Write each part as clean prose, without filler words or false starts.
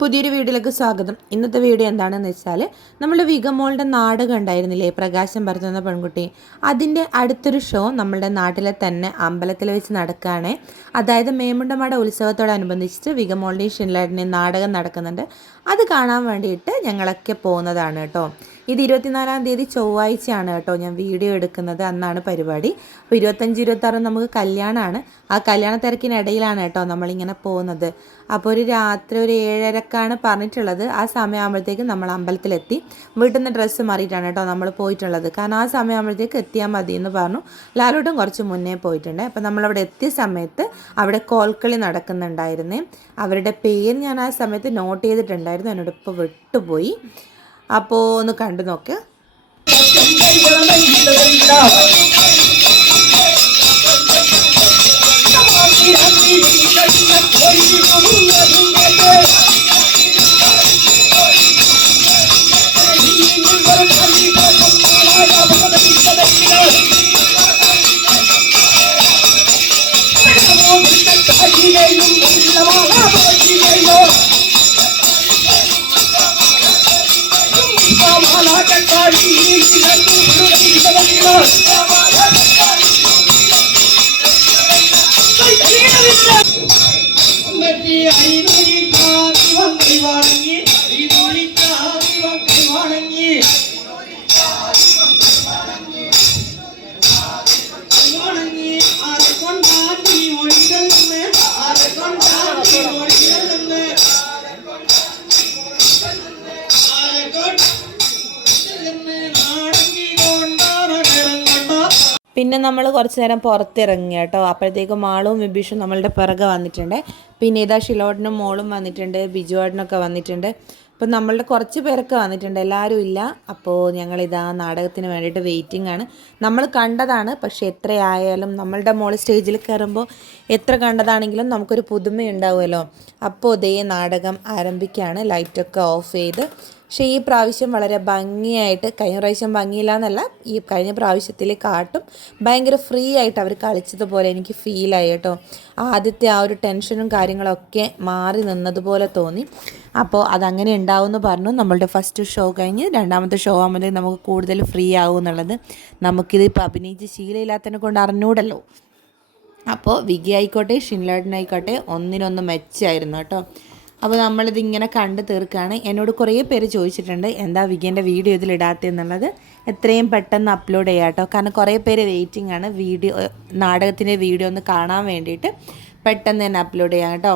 പുതിയൊരു വീഡിയോയിലേക്ക് സ്വാഗതം. ഇന്നത്തെ വീഡിയോ എന്താണെന്ന് വെച്ചാൽ നമ്മുടെ വിഗമോളുടെ നാടകം ഉണ്ടായിരുന്നില്ലേ, പ്രകാശം പരത്തുന്ന പെൺകുട്ടി, അതിൻ്റെ അടുത്തൊരു ഷോ നമ്മളുടെ നാട്ടിലെ തന്നെ അമ്പലത്തിൽ വെച്ച് നടക്കുകയാണ്. അതായത് മേമുണ്ടമട ഉത്സവത്തോടനുബന്ധിച്ച് വിഗമോളുടെയും ഷിൻലേട്ടൻ്റെയും നാടകം നടക്കുന്നുണ്ട്. അത് കാണാൻ വേണ്ടിയിട്ട് ഞങ്ങളൊക്കെ പോകുന്നതാണ് കേട്ടോ. ഇത് 24-ാം തീയതി ചൊവ്വാഴ്ചയാണ് കേട്ടോ ഞാൻ വീഡിയോ എടുക്കുന്നത്. അന്നാണ് പരിപാടി. അപ്പോൾ 25-26 നമുക്ക് കല്യാണമാണ്. ആ കല്യാണ തിരക്കിനിടയിലാണ് കേട്ടോ നമ്മളിങ്ങനെ പോകുന്നത്. അപ്പോൾ ഒരു രാത്രി ഒരു 7:30ക്കാണ് പറഞ്ഞിട്ടുള്ളത്. ആ സമയമാകുമ്പോഴത്തേക്ക് നമ്മൾ അമ്പലത്തിലെത്തി. വീട്ടിൽ നിന്ന് ഡ്രസ്സ് മാറിയിട്ടാണ് കേട്ടോ നമ്മൾ പോയിട്ടുള്ളത്. കാരണം ആ സമയമാകുമ്പോഴത്തേക്ക് എത്തിയാൽ മതി എന്ന് പറഞ്ഞു. ലാലോട്ടും കുറച്ച് മുന്നേ പോയിട്ടുണ്ട്. അപ്പോൾ നമ്മളവിടെ എത്തിയ സമയത്ത് അവിടെ കോൽക്കളി നടക്കുന്നുണ്ടായിരുന്നേ. അവരുടെ പേര് ഞാൻ ആ സമയത്ത് നോട്ട് ചെയ്തിട്ടുണ്ടായിരുന്നു, എന്നോട് ഇപ്പോൾ വിട്ടുപോയി. അപ്പോൾ ഒന്ന് കണ്ടു നോക്ക്. പിന്നെ നമ്മൾ കുറച്ച് നേരം പുറത്തിറങ്ങി കേട്ടോ. അപ്പോഴത്തേക്കും മാളും വിഭീഷും നമ്മളുടെ പിറകെ വന്നിട്ടുണ്ട്. പിന്നെ ഇതാ ഷിലോട്ടനും മോളും വന്നിട്ടുണ്ട്, ബിജുവാടനൊക്കെ വന്നിട്ടുണ്ട്. അപ്പം നമ്മളുടെ കുറച്ച് പേരൊക്കെ വന്നിട്ടുണ്ട്, എല്ലാവരും ഇല്ല. അപ്പോൾ ഞങ്ങളിതാ നാടകത്തിന് വേണ്ടിയിട്ട് വെയിറ്റിംഗ് ആണ്. നമ്മൾ കണ്ടതാണ്, പക്ഷേ എത്രയായാലും നമ്മളുടെ മോൾ സ്റ്റേജിൽ കയറുമ്പോൾ എത്ര കണ്ടതാണെങ്കിലും നമുക്കൊരു പുതുമയുണ്ടാവുമല്ലോ. അപ്പോൾ ഇതേ നാടകം ആരംഭിക്കുകയാണ്. ലൈറ്റൊക്കെ ഓഫ് ചെയ്ത്. പക്ഷേ ഈ പ്രാവശ്യം വളരെ ഭംഗിയായിട്ട്, കഴിഞ്ഞ പ്രാവശ്യം ഭംഗിയില്ല എന്നല്ല, ഈ കഴിഞ്ഞ പ്രാവശ്യത്തിൽ കാട്ടും ഭയങ്കര ഫ്രീ ആയിട്ട് അവർ കളിച്ചതുപോലെ എനിക്ക് ഫീലായി കേട്ടോ. ആദ്യത്തെ ആ ഒരു ടെൻഷനും കാര്യങ്ങളൊക്കെ മാറി നിന്നതുപോലെ തോന്നി. അപ്പോൾ അതങ്ങനെ ഉണ്ടാവുമെന്ന് പറഞ്ഞു. നമ്മളുടെ ഫസ്റ്റ് ഷോ കഴിഞ്ഞ് രണ്ടാമത്തെ ഷോ ആകുമ്പോഴത്തേക്ക് നമുക്ക് കൂടുതൽ ഫ്രീ ആകും എന്നുള്ളത് നമുക്കിത് ഇപ്പോൾ അഭിനയിച്ച് ശീലമില്ലാത്തതിനെ കൊണ്ട് അറിഞ്ഞൂടല്ലോ. അപ്പോൾ വിഗി ആയിക്കോട്ടെ ഷിൻലേട്ടനായിക്കോട്ടെ ഒന്നിനൊന്ന് മെച്ചമായിരുന്നു കേട്ടോ. അപ്പോൾ നമ്മളിതിങ്ങനെ കണ്ട് തീർക്കുകയാണ്. എന്നോട് കുറേ പേര് ചോദിച്ചിട്ടുണ്ട് എന്താ വിഗേൻ്റെ വീഡിയോ ഇതിലിടാത്തതെന്നുള്ളത്. എത്രയും പെട്ടെന്ന് അപ്ലോഡ് ചെയ്യാം കേട്ടോ, കാരണം കുറേ പേര് വെയിറ്റിംഗ് ആണ് വീഡിയോ, നാടകത്തിൻ്റെ വീഡിയോ ഒന്ന് കാണാൻ വേണ്ടിയിട്ട്. പെട്ടെന്ന് തന്നെ അപ്ലോഡ് ചെയ്യാം കേട്ടോ.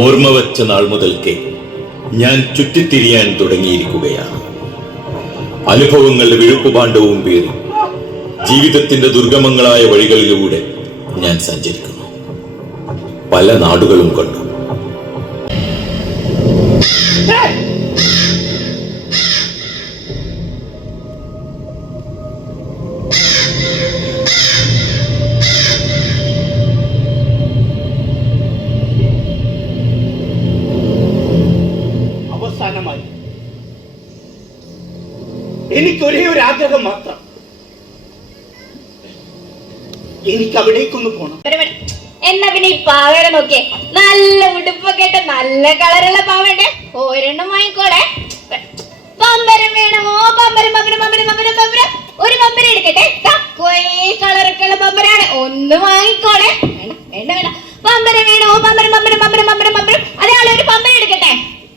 ഓർമ്മ വെച്ച നാൾ മുതൽക്കേ ഞാൻ ചുറ്റിത്തിരിയാൻ തുടങ്ങിയിരിക്കുകയാണ്. അനുഭവങ്ങളുടെ വിഴുപ്പുപാണ്ഡവും പേറി ജീവിതത്തിന്റെ ദുർഗമങ്ങളായ വഴികളിലൂടെ ഞാൻ സഞ്ചരിക്കുന്നു. പല നാടുകളും കണ്ടു. അവസാനമായി എനിക്കൊരേ ഒരു ആഗ്രഹം മാത്രം, എനിക്ക് അവിടേക്കൊന്ന് പോണം. എന്നാ പിന്നെ ഈ പാവയുടെ നോക്കിയേ, നല്ല ഉടുപ്പൊക്കെ ഇട്ട് നല്ല കളറുള്ള പാവയുടെ ഒരെണ്ണം വാങ്ങിക്കോടെ. പമ്പരം വേണമോ? പമ്പരം പമ്പരം പമ്പരം പമ്പരം പമ്പരം ഒരു പമ്പരം എടുക്കട്ടെ. കളറൊക്കെ ഉള്ള പമ്പരാണ്, ഒന്ന് വാങ്ങിക്കോടെ. വേണ്ട വേണ്ട, പമ്പരം വേണോ? പമ്പരം പമ്പരം പമ്പരം പമ്പരം പമ്പരം അതേപോലെ ഒരു പമ്പരം എടുക്കട്ടെ.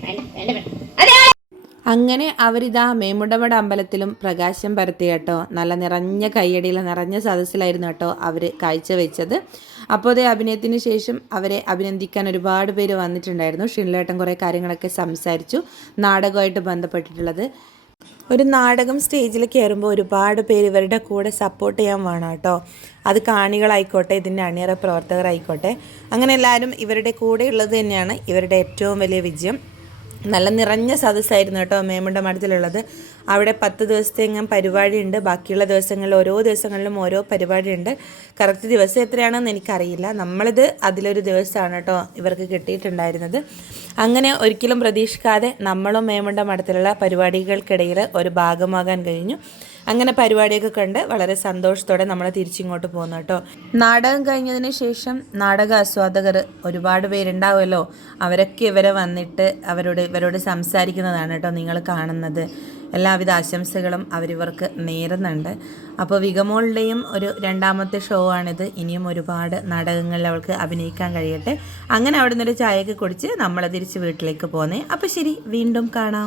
വേണ്ട വേണ്ട വേണ്ട അതേ. അങ്ങനെ അവരിതാ മേമുണ്ടമട അമ്പലത്തിലും പ്രകാശം പരത്തി കേട്ടോ. നല്ല നിറഞ്ഞ കയ്യടിയിൽ നിറഞ്ഞ സദസ്സിലായിരുന്നു കേട്ടോ അവർ കാഴ്ചവെച്ചത്. അപ്പോൾ അതേ അഭിനയത്തിന് ശേഷം അവരെ അഭിനന്ദിക്കാൻ ഒരുപാട് പേര് വന്നിട്ടുണ്ടായിരുന്നു. ഷിൻലേട്ടൻ കുറേ കാര്യങ്ങളൊക്കെ സംസാരിച്ചു നാടകമായിട്ട് ബന്ധപ്പെട്ടിട്ടുള്ളത്. ഒരു നാടകം സ്റ്റേജിൽ കയറുമ്പോൾ ഒരുപാട് പേര് ഇവരുടെ കൂടെ സപ്പോർട്ട് ചെയ്യാൻ വേണം കേട്ടോ. അത് കാണികളായിക്കോട്ടെ, ഇതിൻ്റെ അണിയറ പ്രവർത്തകരായിക്കോട്ടെ, അങ്ങനെ എല്ലാവരും ഇവരുടെ കൂടെ ഉള്ളത് തന്നെയാണ് ഇവരുടെ ഏറ്റവും വലിയ വിജയം. നല്ല നിറഞ്ഞ സദസ്സായിരുന്നു കേട്ടോ മേമുണ്ടമഠത്തിലുള്ളത്. അവിടെ 10 ദിവസത്തെങ്ങും പരിപാടിയുണ്ട്. ബാക്കിയുള്ള ദിവസങ്ങളിൽ ഓരോ ദിവസങ്ങളിലും ഓരോ പരിപാടിയുണ്ട്. കറക്റ്റ് ദിവസം എത്രയാണെന്ന് എനിക്കറിയില്ല. നമ്മളിത് അതിലൊരു ദിവസമാണ് കേട്ടോ ഇവർക്ക് കിട്ടിയിട്ടുണ്ടായിരുന്നത്. അങ്ങനെ ഒരിക്കലും പ്രതീക്ഷിക്കാതെ നമ്മളും മേമുണ്ടമഠത്തിലുള്ള പരിപാടികൾക്കിടയിൽ ഒരു ഭാഗമാകാൻ കഴിഞ്ഞു. അങ്ങനെ പരിപാടിയൊക്കെ കണ്ട് വളരെ സന്തോഷത്തോടെ നമ്മൾ തിരിച്ചിങ്ങോട്ട് പോകുന്നു കേട്ടോ. നാടകം കഴിഞ്ഞതിന് ശേഷം നാടക ആസ്വാദകർ ഒരുപാട് പേരുണ്ടാവുമല്ലോ, അവരൊക്കെ ഇവരെ വന്നിട്ട് ഇവരോട് സംസാരിക്കുന്നതാണ് കേട്ടോ നിങ്ങൾ കാണുന്നത്. എല്ലാവിധ ആശംസകളും അവരിവർക്ക് നേരുന്നുണ്ട്. അപ്പോൾ വിഗമോളുടെയും ഒരു രണ്ടാമത്തെ ഷോ ആണിത്. ഇനിയും ഒരുപാട് നാടകങ്ങളിൽ അവൾക്ക് അഭിനയിക്കാൻ കഴിയട്ടെ. അങ്ങനെ അവിടെ നിന്നൊരു ചായയൊക്കെ കുടിച്ച് നമ്മൾ തിരിച്ച് വീട്ടിലേക്ക് പോന്നേ. അപ്പോൾ ശരി, വീണ്ടും കാണാം.